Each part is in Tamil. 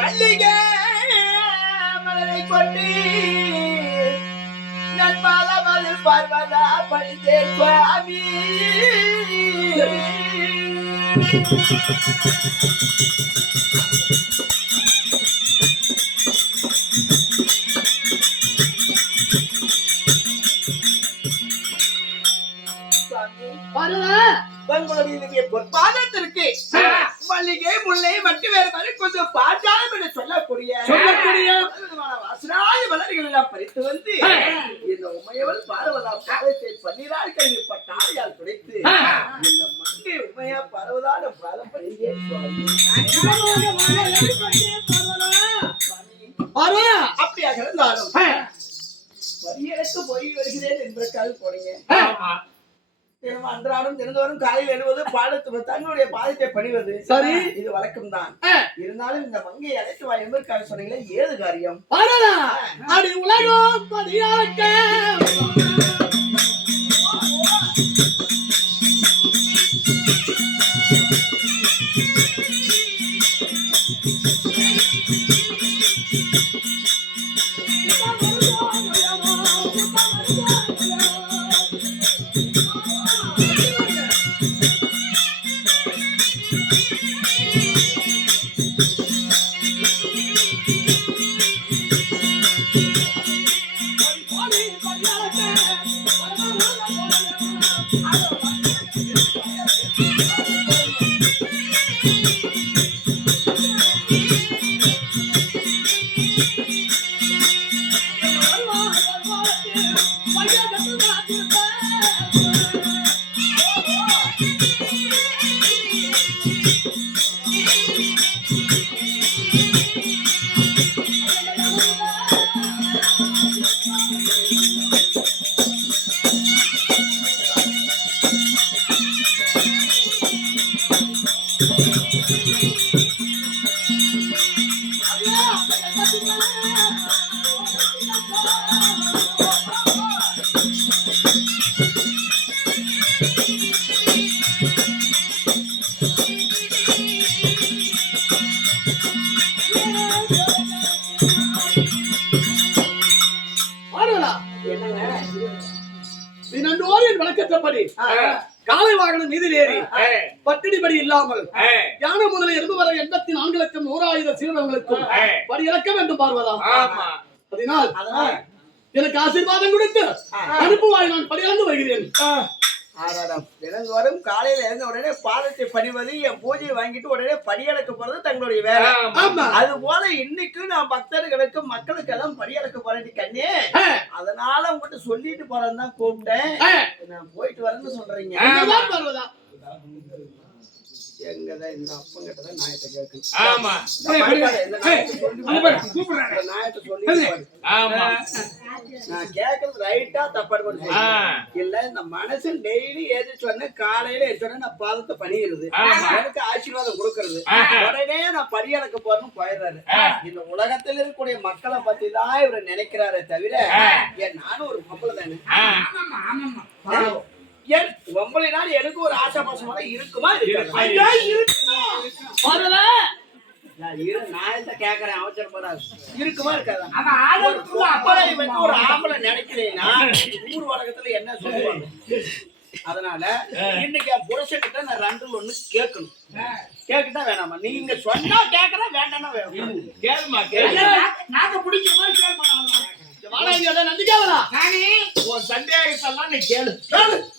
மல்லிகை மலரை கொண்டு நண்பாலமது பார்வதா படித்தே சுவாமி பொற்பாதத்திற்கு மல்லிகை முல்லை மட்டும் வேறு மாதிரி கொஞ்சம் பாட்டாளம் என்று சொல்லக்கூடிய வாசனாதி மலர்கள் எல்லாம் பறித்து வந்து இந்த உமையவள் பார்வதா பாதத்தை பன்னிரால் கல்வி பட்டாரியால் துடைத்து இந்த மங்கை உமையா பரவதான பாதம் பண்ணியே அப்படியாக இருந்தாலும் வரியலுக்கு போய் வருகிறேன் என்பதற்காக போறீங்க. அன்றாடம் தினந்தோறும் காலையில் எழுவது பாடத்து தன்னுடைய பாதத்தை பணிவது சரி, இது வழக்கம் தான். இருந்தாலும் இந்த மங்கையை அழைத்து வா என்பதற்காக சொன்னீங்களே, ஏது காரியம்? உலகம் வழக்கற்றபடி காலை வாகனம் மீதில் ஏறி பட்டினிபடி இல்லாமல் யான முதலில் இருந்து வர 84,100,000 சீரர்களுக்கும் படி இறக்க வேண்டும் பார்வதா. அதனால் எனக்கு ஆசீர்வாதம் கொடுத்து அனுப்புவாய், நான் படியாந்து வருகிறேன். தினந்தோறும் காலையில இருந்த உடனே பாதத்தை பணிவது, என் பூஜையை வாங்கிட்டு உடனே படியளக்க போறது தங்களுடைய வேலை. அது போல இன்னைக்கு நான் பக்தர்களுக்கு மக்களுக்கு எல்லாம் படியளக்க போறேன் கண்ணே. அதனால உங்ககிட்ட சொல்லிட்டு போறேன்னு தான் கூப்பிட்டேன். நான் போயிட்டு வரேன்னு சொல்றீங்க. எங்கதான் இந்த அப்பங்கிட்டதான் நாயத்தை கேட்கணும். நான் கேட்கறது ரைட்டா தப்பா இல்ல, இந்த மனசன் டெய்லி ஏது சொன்ன காலையில சொன்ன நான் பாதத்தை பண்ணிடுறது, எனக்கு ஆசீர்வாதம் கொடுக்கறது, உடனே நான் பரியளக்க போறேன்னு போயிடுறாரு. இந்த உலகத்துல இருக்கக்கூடிய மக்களை பத்தி தான் இவரை நினைக்கிறாரே தவிர நானும் ஒரு பொம்பளை தானே. பொம்பளைனால எனக்கு ஒரு ஆசை பாசமாக இருக்குமா? கேக்குறேன், அவசரப்படாது. இருக்குமா இருக்காதா? ஒரு ஆம்பளை நினைக்கிறேன்னா ஊர் உலகத்துல என்ன சொல்லுவாங்க? அதனால இன்னைக்கு என் புருஷன்கிட்ட நான் 2-1 கேட்கணும். கேக்குட்டா வேணாமா? நீங்க சொன்னா கேக்குறேன், வேண்டாம்னா வேணும். கேளுமா, கேளு. நாங்க பிடிக்கிற மாதிரி கேட்க சந்தேகத்தெல்லாம் நீ கேளு.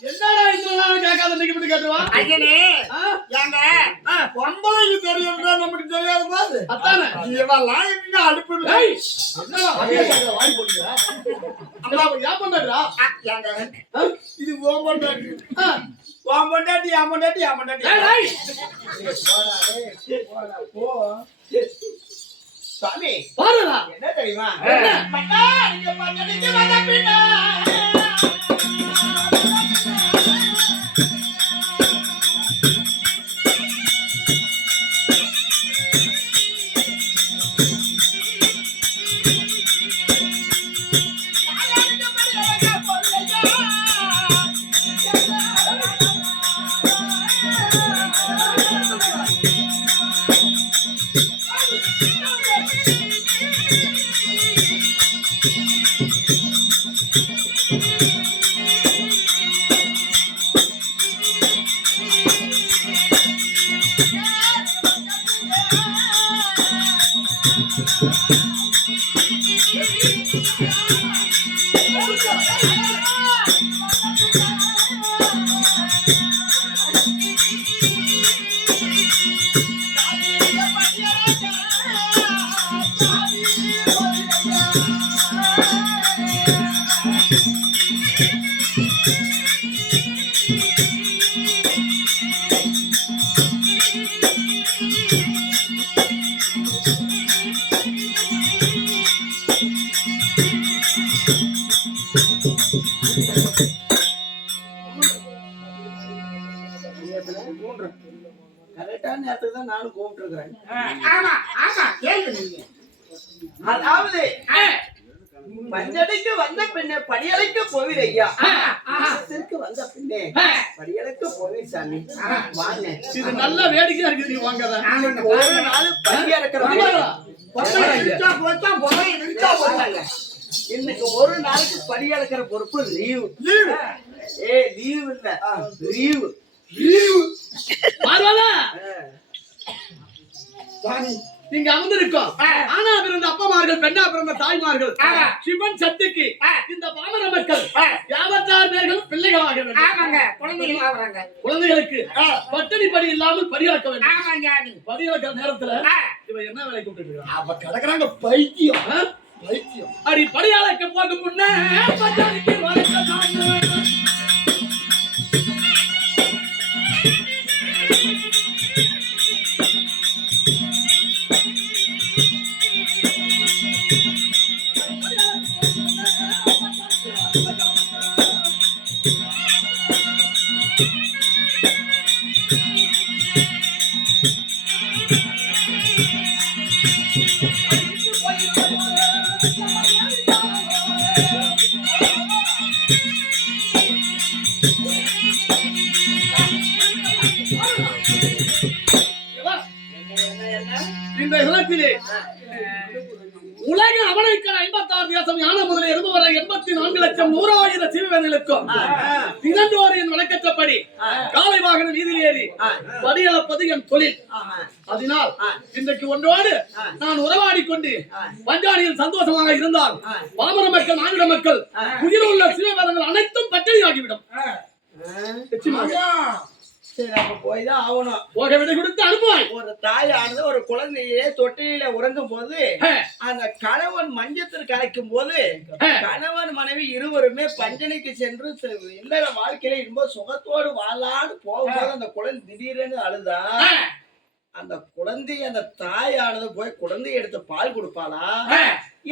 என்னடா இதெல்லாம் கேட்காத நீங்க மட்டும் கேட்டுவா? ஐயனே, ஏங்க பொம்பளைக்கு தெரியும் நமக்கு தெரியாது பாரு. அத்தானே இவெல்லாம் என்ன அடுப்பு என்னடா வாய் போடுறா? அம்மா ஏன் பண்றா? ஏங்க இது ஓ பண்றாங்க. சாமி பாருடா என்ன தெரியுமா என்ன? மன்னா, நீங்க பஞ்சனைக்கு வந்த பின்ன கரெக்டான நேரத்துக்கு தான் நானும் கூப்பிட்டு இருக்கிறேன். அதாவது பஞ்சடைக்கு வந்த பின்னே படியலைக்கு போவீர் ஐயா. வந்த பின்னே படியலைக்கு போவீர் சாமி. வாங்க, இது நல்ல வேடிக்கையா இருக்குது. நீங்க வாங்கறத ஒரு நாள் படி அடக்கிற இன்னைக்கு ஒரு நாளைக்கு படி அடக்கிற பொறுப்பு லீவு. லீவ் இல்ல, லீவு. நீங்க அமர்ந்திருக்கோம். ஆனா பிறந்த அப்பமார்கள், பெண்ணா பிறந்த தாய்மார்கள், சிவன் சக்திக்கு இந்த பாமர மக்கள் 56 பேர்களும் பிள்ளைகளாக வேண்டும். குழந்தைகளுக்கு பட்டினி படி இல்லாமல் படியாக்க வேண்டும். படியாக்கிற நேரத்துல இவன் என்ன வேலை கூப்பிட்டு இருக்கான்? அவ கிடக்குறாங்க பைத்தியம். பைத்தியம் அடி படியாளைக்க போகும் முன்னே பட்டாணிக்கு வளர்க்க இந்த இடத்திலே உலக அவனைக்கான 56 தேசம் யான முதலே இருந்து வரை 84,100,000 சிவவேதங்களுக்கும் தினந்தோறின் வழக்கற்றபடி காலை வாகனம் வீதியில் ஏறி படியளப்பது என் தொழில். அதனால் இன்றைக்கு ஒன்றோடு நான் உறவாடி கொண்டு பஞ்சாடியில் சந்தோஷமாக இருந்தால் பாமர மக்கள், நாவிட மக்கள், உயிருள்ள சிவவேதங்கள் அனைத்தும் பட்டினியாகிவிடும். சரி, அப்ப போய்தான் ஆகணும். போக விடை கொடுத்து அனுப்புவாய். ஒரு தாயானது ஒரு குழந்தையே தொட்டில உறங்கும் போது அந்த கணவன் மஞ்சத்தில் கலைக்கும் போது கணவன் மனைவி இருவருமே பஞ்சனைக்கு சென்று இல்லற வாழ்க்கையில ரொம்ப சுகத்தோடு வாழான்னு போகும்போது அந்த குழந்தை திடீரென்னு அழுதா அந்த குழந்தை, அந்த தாயானது போய் குழந்தைய எடுத்து பால் கொடுப்பாளா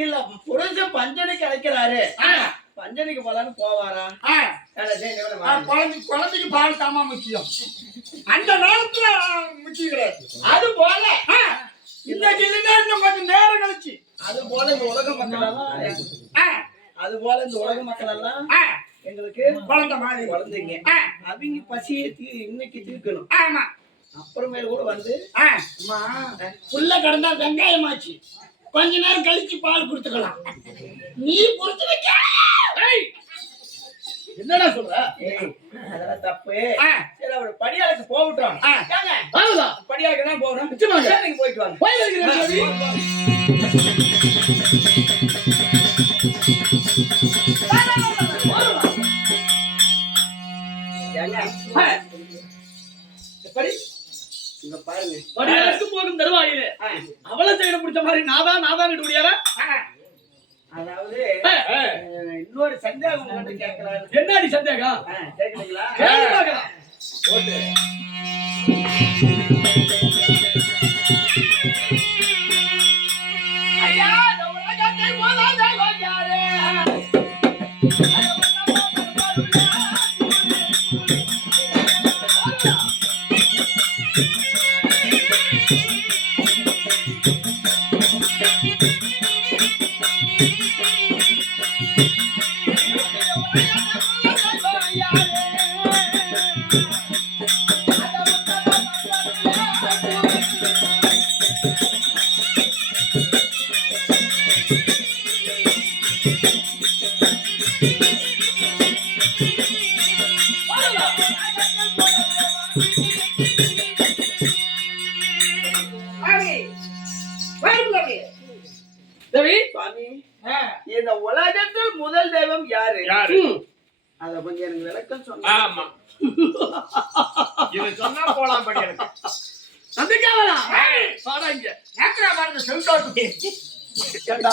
இல்ல புருஷன் பஞ்சனைக்கு அழைக்கிறாரு பஞ்சனைக்கு போலான்னு போவாரா? குழந்தைக்கு பால் தாமா முக்கியம். அந்த நேரத்துல முக்கியம் கிடையாது. அது போல இன்னைக்கு இல்லைன்னா இன்னும் கொஞ்சம் நேரம் கழிச்சு அது போல இந்த உலக மக்கள் எல்லாம் அது போல இந்த உலக மக்கள் எல்லாம் எங்களுக்கு குழந்தை மாதிரி குழந்தைங்க. அவங்க பசியை இன்னைக்கு தீர்க்கணும். ஆமா, அப்புறமேல கூட வந்து புள்ள கடந்தா வெங்காயமாச்சு, கொஞ்ச நேரம் கழிச்சு பால் கொடுத்துக்கலாம். நீ பொறுத்து வைக்க என்னடா சொல்ற? அதெல்லாம் தப்பு. சரி, அவர் படியாளுக்கு போகட்டும். படியாளுக்கு தான் போகணும். நீங்க போயிட்டு வாங்க. போய் வருகிறேன். எப்படி இங்க பாருங்க, படியாளுக்கு போகும் தருவாயிலே அவளை சைடு பிடிச்ச மாதிரி நாதான் விடுவியாரா? அதாவது இன்னொரு சந்தேகம் கேட்கலாம். என்னடி சந்தேகம்? கேட்கலீங்களா? ஐயா இந்த உலகத்தில் முதல் தெய்வம் யாரு? தேவி சுவாமி, இந்த உலகத்தில் முதல் தெய்வம் யாரு? அத கொஞ்சம் எனக்கு விளக்கம் சொன்னா. ஆமா இது சொன்னா போலாம் படி எனக்கு நம்பிக்காவலா வாடா இங்க நேத்ரா பாருங்க சொல்லிட்டு ஏண்டா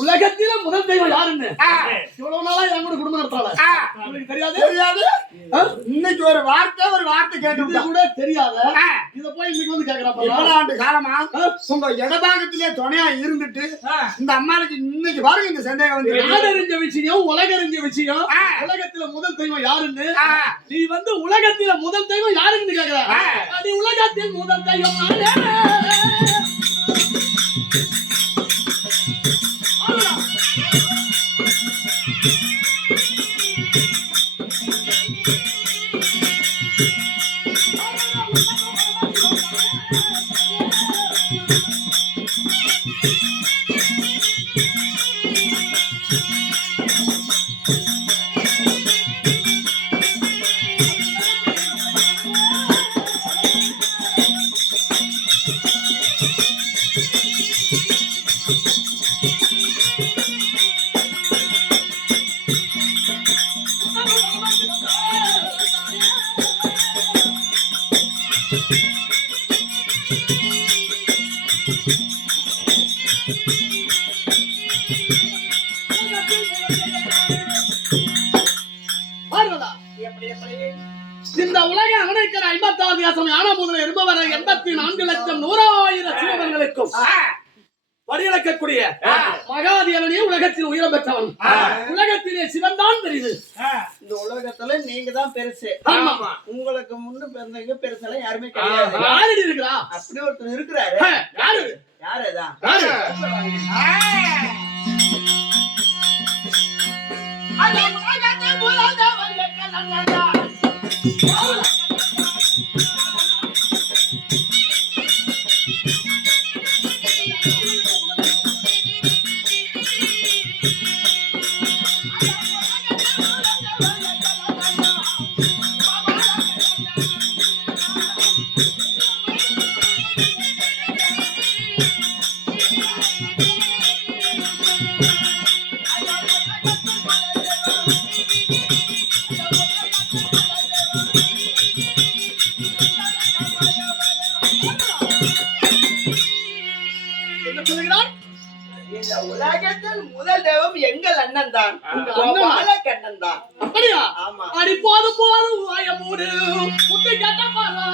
உலகத்தில முதல் தெய்வம் யாருன்னு இவ்வளவு நாளா என் கூட குடும்பம் நடத்தால உங்களுக்கு தெரியாது இன்னைக்கு ஒரு வார்த்தை கேட்டு இது கூட தெரியாத இத போய் இன்னைக்கு வந்து கேக்குறாப்பா இவ்வளவு ஆண்டு காலமா உங்க இடபாகத்திலே துணையா இருந்துட்டு இந்த அம்மாளுக்கு இன்னைக்கு பாருங்க இந்த சந்தேகம் வந்து நாடறிஞ்ச விஷயம் உலகறிஞ்ச விஷயம் உலகத்தில முதல் தெய்வம் யாருன்னு நீ வந்து உலகத்தில முதல் தெய்வம் யாருன்னு கேக்குற அது உலகத்தில் முதல் தெய்வம் இந்த உலக அனைக்கிற 56 தேசம் யானை முதல இருப்பவரை 84 லட்சம் 100,000 சிவபர்களுக்கும் வடிவளக்கக்கூடிய மகாதேவனே உலகத்தில் உயரம் பெற்றவன் உலகத்திலே சிவன் தான் தெரியுது இந்த உலகத்துல நீங்க தான் பெருசு ஆமா உங்களுக்கு முன்ன பிறந்தவங்க பெருசெல்லாம் யாருமே கிடையாது யாரு இருக்கிறா அப்படி ஒருத்தர் இருக்கிறாரு யாரு யாருதான் இந்த உலகத்தில் முதல் தெய்வம் எங்கள் அண்ணன் தான் கண்ணன் தான் அப்படியா ஆமா அடி போதும் போதும் வாய மூடு முட்டை கட்ட பாரா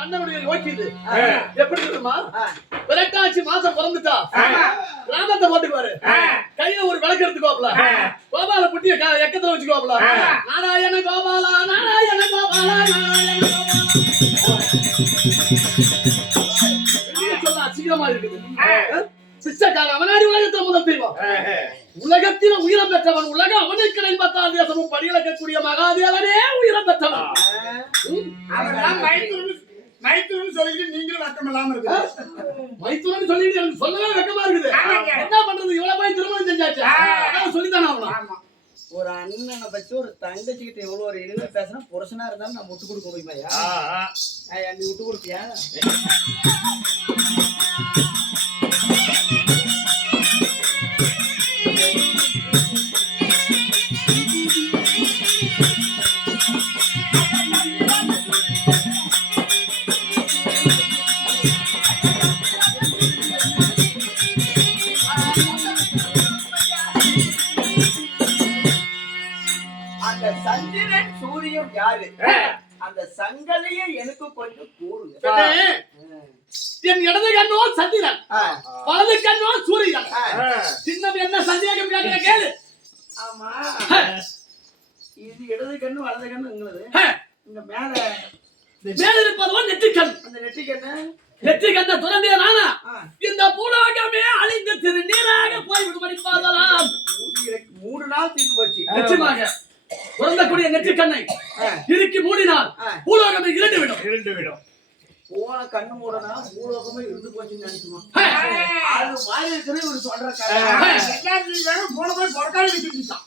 அண்ணனுடைய யோக்கியது எப்படி தெரியுமா? ஆ. விரட்டாட்சி மாசம் பிறந்துட்டா கிராமத்தை போட்டுக்குவாரு. கையில ஒரு விளக்கு எடுத்துக்கோப்ல, கோபால புட்டிய எக்கத்துல வச்சுக்கோப்ல, நாராயண கோபாலா நாராயண கோபாலா நாராயண கோபாலா சொல்ல அசிங்கமா இருக்குது. சிஷ்டக்காரன் அவனாடி உலகத்துல முதல் தெய்வம். உலகத்தில உயிரம் பெற்றவன், உலகம் அவனுக்கு 56 தேசமும் படியிழக்கக்கூடிய மகாதேவனே உயிரம் பெற்றவன். அவர்தான் மைத்துனன்னு சொல்லிட்டு நீங்களும் வெக்கம் இல்லாம இருக்கு. மைத்துனன்னு சொல்லிட்டு எனக்கு சொல்லவே வெக்கமா இருக்குது. ஆமாங்க. என்ன பண்றது, இவ்வளவு போய் திருமணம் செஞ்சாச்சு, அதான் சொல்லித்தானே ஆகணும். ஆமா. ஒரு அண்ணனை பத்தி ஒரு தங்கச்சி கிட்ட எவ்வளவு ஒரு இழிவா பேசினா புருஷனா இருந்தாலும் நான் விட்டு கொடுக்க முடியுமாயா? நீ விட்டு கொடுப்பியா? அந்த சந்திரன் சூரியன் யாரு? அந்த சங்கலியை எனக்கு கொஞ்சம் கூறுங்க. என் இடது கண்ணோ சந்திரன், வலது கண்ணோ சூரியன். சின்னம் என்ன சந்தேகம் கேட்கிற கேளு. ஆமா, இது இடது கண்ணு வலது கண்ணு உங்களுது. இங்க மேல மேல இருப்பதோ நெற்றிக்கண். அந்த நெற்றிக்கண்ணு நெற்றிக்கண்ணை துறந்தே நானா இந்த பூலோகமே அழிந்து திருநீராக போய்விடும்படி பாதலாம். 3 நாள் தீர்ந்து போச்சு. நிச்சயமாக துறந்தக்கூடிய நெற்றிக்கண்ணை இறுக்கி மூடினால் பூலோகமே இருண்டு விடும். போன கண்ணு மூடனா பூலோகமே இருந்து போச்சுன்னு நினைச்சுமா? அது மாதிரி இருக்கிற ஒரு சொல்ற கதை. போன போய் பொறக்காளி வச்சுட்டான்.